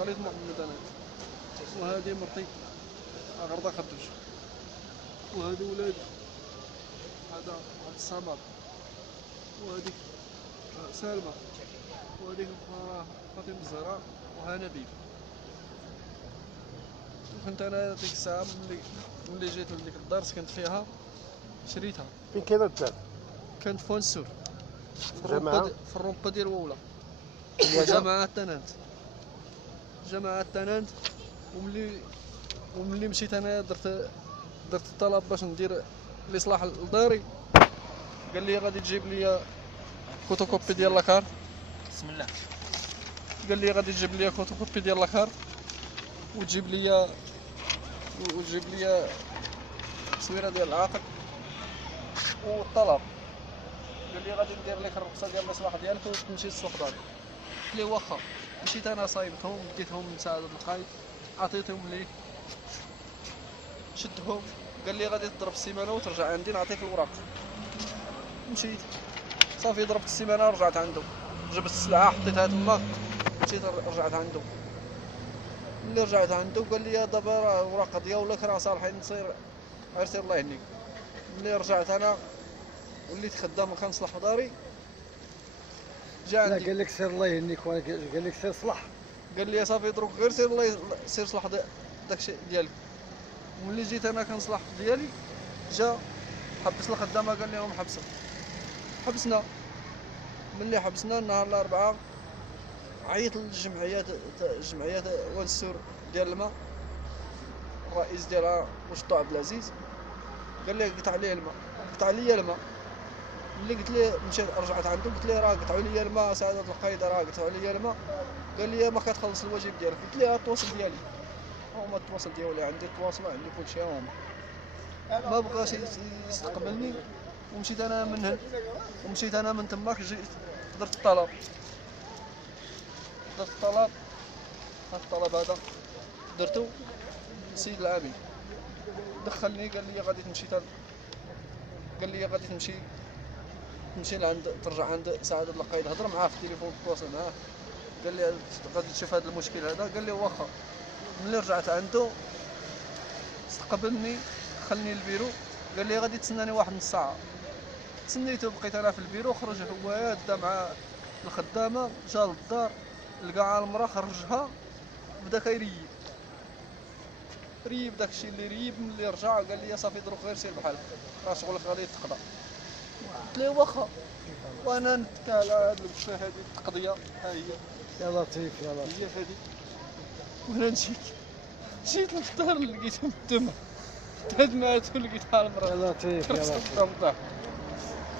غليظ محمد انا، وهذه مرتي غرضه خدوش، وهذه ولادي، هذا واحد الصمد، وهذيك سالمة، وهذيك فاطمة الزهراء، وها نبيل. وكنت انا ديك الساعة ملي جيت لديك الدار سكنت فيها شريتها. فين كاينه الدار؟ كانت في فونسور جماعة؟ في الرومبا ديال وولا جماعة التنانت. وملي مشيت انا درت الطلب باش ندير الاصلاح لداري، قال لي غادي تجيب لي فوتوكوبي ديال لاكار. بسم الله. قال لي غادي تجيب لي فوتوكوبي ديال لاكار وتجيب لي تصويره ديال العقد والطلب. قال لي غادي ندير لك الرخصه ديال الاصلاح ديالك وتمشي تسوق دارك. قلت ليه واخا. مشيت انا صايبتهم ديتهم لسعادة القايد، عطيتهم ليه، شدهم. قال لي غادي تضرب السيمانه وترجع عندي نعطيك الوراق. مشيت صافي ضربت السيمانه ورجعت عنده، جبت السلعه حطيتها تما، مشيت رجعت عنده. ملي رجعت عنده قال لي دابا راه الوراق ديالك راه صالحين تصير غير سير الله يهنيك. ملي رجعت انا وليت خدام وكنصلح في داري. جا عندي لا قال لك سير الله يهنيك، قال لك سير صلح. قال لي صافي دروك غير سير الله سير صلح داكشي ديالك. ملي جيت انا كنصلح ديالي جا حبس الخدامه، قال لهم حبسوا. حبسنا. ملي حبسنا نهار الاربعاء عيط للجمعيات والسور ديال الماء، الرئيس ديالها مشطوع عبد العزيز، قال لي قطع لي الماء، قطع لي الماء. ملي قلت ليه مشيت رجعت عنده قلت ليه راه قطعوا لي الماء سعادة القايدة، راه قطعوا لي الماء. قال لي ما كتخلص الواجب ديالك. قلت ليه التواصل ديالي، هما التواصل ديالي عندي، التواصل عندي كلشي هما. ما بغاش يستقبلني ومشيت انا من تماك جيت درت الطلب. هذا الطلب هذا درتو. السيد العامل دخلني قال لي غادي تمشي لعند ترجع عند سعادة القايد، هضر معاه في التليفون تواصل معاه. قال لي غادي تشوف هذا المشكل هذا. قال لي واخا. ملي رجعت عنده استقبلني دخلني للبيرو، قال لي غادي تسناني واحد نص ساعه. تسنيته بقيت انا في البيرو. خرج هو دا مع الخدامه، جا للدار لقى المراه خرجها بدا كيريب داكشي اللي ريب. ملي رجع قال لي صافي دروك غير سير بحالك، راه شغلك غادي تقضى. قلت ليه واخا. وانا نتكى على هاد البشره هادي التقضيه ها هي. يا لطيف يا لطيف. هي هادي. وانا جيت للدار لقيتهم الدم تهدمات ولقيتها المراه. يا لطيف يا لطيف.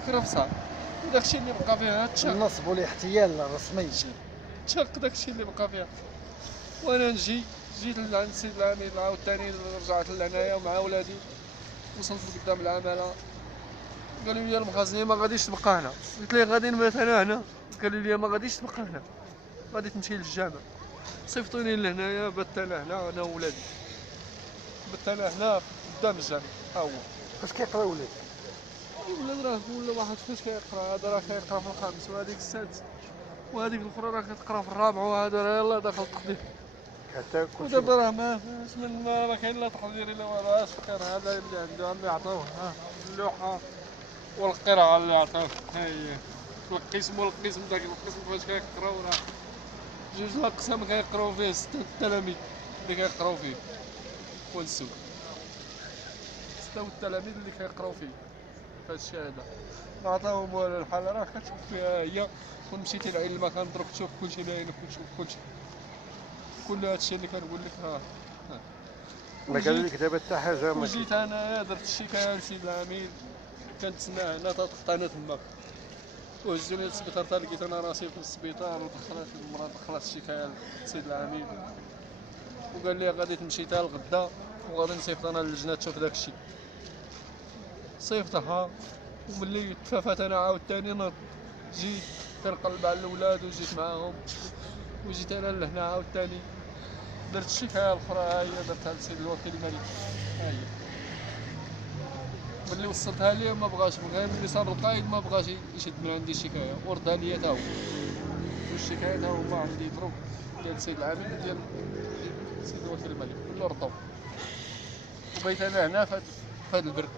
كرفصه. وداكشي اللي بقى فيها تشق. النصب والاحتيال الرسمي. تشق داكشي اللي بقى فيها. وانا جيت لعند السيد العامل عاوتاني، رجعت لهنايا ومع ولادي. وصلت لقدام العماله قالوا لي المخازنيه ما غاديش تبقى هنا. قلت ليه غادي نبات انا هنا. قالوا لي ما غاديش تبقى هنا، غادي تمشي للجامع. صيفطوني لهنايا، بت انا هنا وولادي، بت انا هنا قدام الجامع. ها هو فاش كيقرا ولاد؟ الولاد راه كل واحد فاش كيقرا. هذا راه كيقرا في الخامس وهذيك السادس، وهذيك الاخرى راه كتقرا في الرابع، وهذا راه يلاه داخل التقدير. حتى كلشي ودابا راه ما فيهاش من ما كاين لا تقدير الا ولا غير هذا اللي عنده اللي عطوه. ها اللوحه والقراءه اللي عطوه ها هي. القسم داك القسم فاش كيقراو راه جوج الاقسام كيقراو فيه 6 التلاميذ اللي كيقراو فيه ونسو 6 التلاميذ اللي كيقراو فيه هاد الشيء هذا. ما عطاوهم والو. الحاله راه كتشوف فيها هي. كون مشيتي لعين المكان دروك تشوف كلشي باين، كلشي كل هادشي اللي كنقول لك. ها ما قالوا لك دابا حتى حاجه. وجيت انايا درت الشكايه للسيد العميد، كنتسنى هنا تقطعنا تما. وهزوني للسبيطار حتى لقيت انا راسي في السبيطار. ودخلت المراه دخلت الشكايه للسيد العميد وقال لي غادي تمشي حتى الغدا وغادي نصيفط انا للجنه تشوف داكشي. صيفطها. وملي تفافت انا عاوتاني جيت كنقلب على الاولاد وجيت معاهم. وجيت انا لهنا عاوتاني درت الشكايه الاخرى. ها هي درتها للسيد الوكيل الملكي. ها هي. ملي وصلتها ليه ما بغاش، غير ملي صاب القايد ما بغاش يشد من عندي الشكايه وردها ليا تا هو. والشكايه تا هما عندي دروك ديال السيد العامل وديال السيد الوكيل المالي كله رطب. وبيت انا هنا في هاد البرد.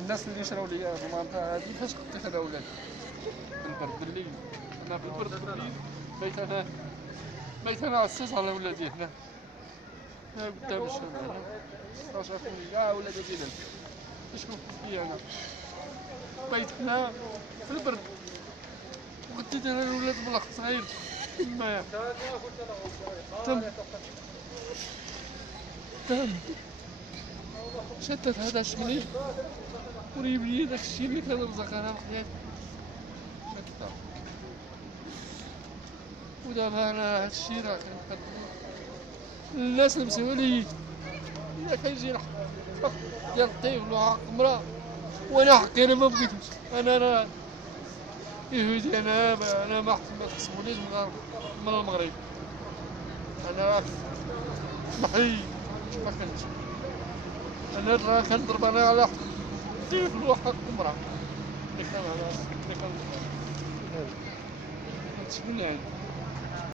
الناس اللي شراو ليا في المنطقه هادي فاش خديت انا ولادي بالبرد الليل. انا في البرد الليل بيت انا عزيز على ولادي هنا قدام الشارع هنا. شافوني كاع ولادي ديال يشوفوا فيا انا بيت هنا في البرد. وخديت انا الولاد بالأخ صغير تما شدت هذا الشمليل وريب لي داك الشيء اللي كان رزق انا بحياتي شدتها. ودابا انا هاد الشيء راه كنقدمو للناس المسؤولين. إلا كيجي الحق ديال الطفل وحق المرأة وانا حقي انا ما بغيتوش. انا راه يهودي انا ما تحسبونيش من المغرب. انا راه محي ما كنتش. انا راه كنضرب انا على حق الطفل وحق المرأة اللي كان هادشي اللي عندي.